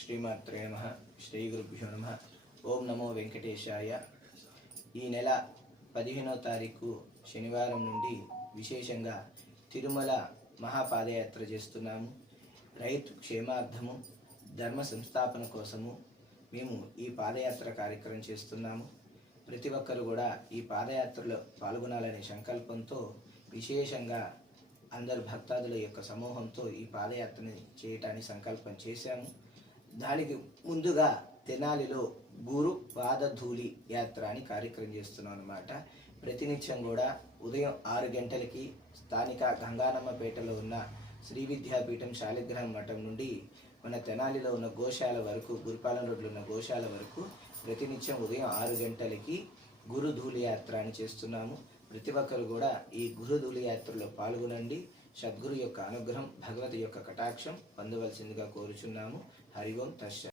శ్రీమాత్రే నమః. శ్రీ గురుభ్యో నమః. ఓం నమో వెంకటేశాయ. ఈ నెల 15వ తారీఖు శనివారం నుండి విశేషంగా తిరుమల మహాపాదయాత్ర చేస్తున్నాము. రైతు క్షేమార్థము, ధర్మ సంస్థాపన కోసము మేము ఈ పాదయాత్ర కార్యక్రమం చేస్తున్నాము. ప్రతి ఒక్కరు కూడా ఈ పాదయాత్రలో పాల్గొనాలనే సంకల్పంతో విశేషంగా అందరు భక్తాదుల యొక్క సమూహంతో ఈ పాదయాత్రని చేయటానికి సంకల్పం చేశాము. దానికి ముందుగా తెనాలిలో గురు పాదధూళి యాత్ర అని కార్యక్రమం చేస్తున్నాం అన్నమాట. ప్రతినిత్యం కూడా ఉదయం 6 గంటలకి స్థానిక గంగానమ్మపేటలో ఉన్న శ్రీ విద్యాపీఠం శాలిగ్రామ మఠం నుండి మన తెనాలిలో ఉన్న గోశాల వరకు, గురుపాలెం రోడ్లో ఉన్న గోశాల వరకు ప్రతినిత్యం ఉదయం 6 గంటలకి గురుధూళి యాత్ర అని చేస్తున్నాము. ప్రతి ఒక్కరు కూడా ఈ గురుధూళి యాత్రలో పాల్గొనండి. సద్గురు యొక్క అనుగ్రహం, భగవతి యొక్క కటాక్షం పొందవలసిందిగా కోరుచున్నాము. హరి ఓం తస్సత్.